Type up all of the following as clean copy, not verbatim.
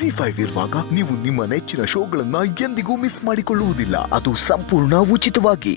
Z5 ಇರುವಾಗ ನೀವು ನಿಮ್ಮ ನೆಚ್ಚಿನ ಶೋಗಳನ್ನ ಎಂದಿಗೂ ಮಿಸ್ ಮಾಡಿಕೊಳ್ಳುವುದಿಲ್ಲ. ಅದು ಸಂಪೂರ್ಣ ಉಚಿತವಾಗಿ.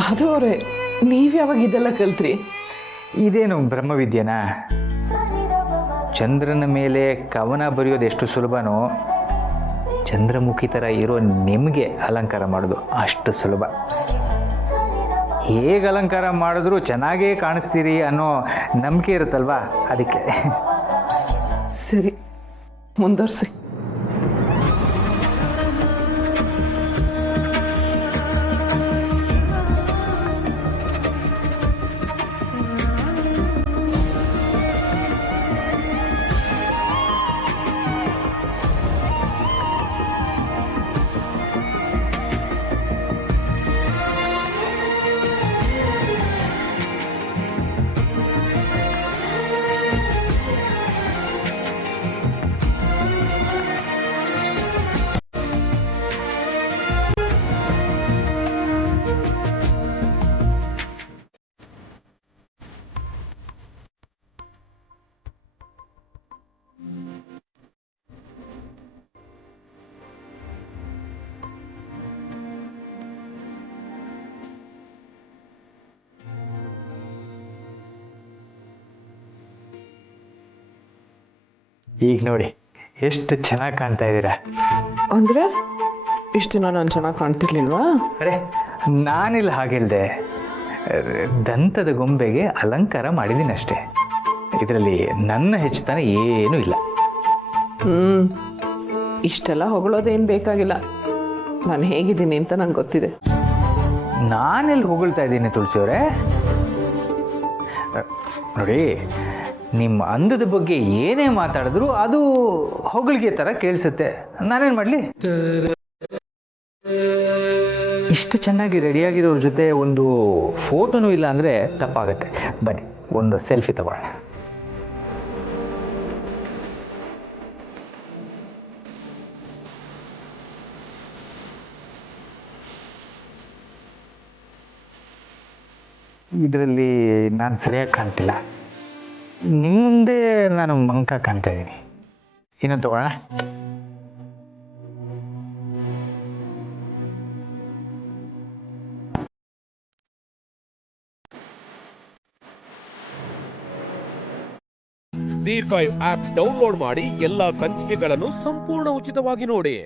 ಮಾಧವ್ ಅವರೇ, ನೀವ್ ಯಾವಾಗ ಇದೆಲ್ಲ ಕಲ್ತ್ರಿ? ಇದೇನು ಬ್ರಹ್ಮವಿದ್ಯೆನಾ? ಚಂದ್ರನ ಮೇಲೆ ಕವನ ಬರೆಯೋದು ಎಷ್ಟು ಸುಲಭನೋ, ಚಂದ್ರಮುಖಿ ಥರ ಇರೋ ನಿಮಗೆ ಅಲಂಕಾರ ಮಾಡೋದು ಅಷ್ಟು ಸುಲಭ. ಹೇಗೆ ಅಲಂಕಾರ ಮಾಡಿದ್ರೂ ಚೆನ್ನಾಗೇ ಕಾಣಿಸ್ತೀರಿ ಅನ್ನೋ ನಂಬಿಕೆ ಇರುತ್ತಲ್ವಾ, ಅದಕ್ಕೆ. ಸರಿ, ಮುಂದುವರ್ಸಿ. ಈಗ ನೋಡಿ ಎಷ್ಟು ಚೆನ್ನಾಗಿ ಕಾಣ್ತಾ ಇದ್ದೀರಾ. ಅಂದ್ರೆ ಇಷ್ಟು ದಿನ ನಾನು ಚೆನ್ನಾಗಿ ಕಾಣ್ತಿರ್ಲಿಲ್ವಾ? ಅರೆ, ನಾನಿಲ್ಲಿ ಹಾಗಿಲ್ದೆ, ದಂತದ ಗೊಂಬೆಗೆ ಅಲಂಕಾರ ಮಾಡಿದ್ದೀನಿ ಅಷ್ಟೇ. ಇದರಲ್ಲಿ ನನ್ನ ಹೆಚ್ಚುತ್ತಾನೆ ಏನೂ ಇಲ್ಲ. ಇಷ್ಟೆಲ್ಲ ಹೊಗಳೋದೇನು ಬೇಕಾಗಿಲ್ಲ. ನಾನು ಹೇಗಿದ್ದೀನಿ ಅಂತ ನಂಗೆ ಗೊತ್ತಿದೆ. ನಾನೆಲ್ಲಿ ಹೊಗಳ್ತಾ ಇದ್ದೀನಿ ತುಳಸಿಯವರೇ? ನೋಡಿ, ನಿಮ್ಮ ಅಂದದ ಬಗ್ಗೆ ಏನೇ ಮಾತಾಡಿದ್ರು ಅದು ಹೊಗಳಿಗೆ ಥರ ಕೇಳಿಸುತ್ತೆ. ನಾನೇನು ಮಾಡಲಿ? ಇಷ್ಟು ಚೆನ್ನಾಗಿ ರೆಡಿಯಾಗಿರೋರ ಜೊತೆ ಒಂದು ಫೋಟೋನೂ ಇಲ್ಲ ಅಂದರೆ ತಪ್ಪಾಗತ್ತೆ. ಬನ್ನಿ, ಒಂದು ಸೆಲ್ಫಿ ತಗೊಳ್ಳೋಣ. ಇದರಲ್ಲಿ ನಾನು ಸರಿಯಾಗಿ ಕಾಣ್ತಿಲ್ಲ. ನಿಮ್ಮ ಮುಂದೆ ನಾನು ಮಂಕ ಕಾಣ್ತಾ ಇದ್ದೀನಿ. ಇನ್ನೊಂದು ತಗೊಳ್ಳೋಣ. Z5 ಆಪ್ ಡೌನ್ಲೋಡ್ ಮಾಡಿ ಎಲ್ಲಾ ಸಂಚಿಕೆಗಳನ್ನು ಸಂಪೂರ್ಣ ಉಚಿತವಾಗಿ ನೋಡಿ.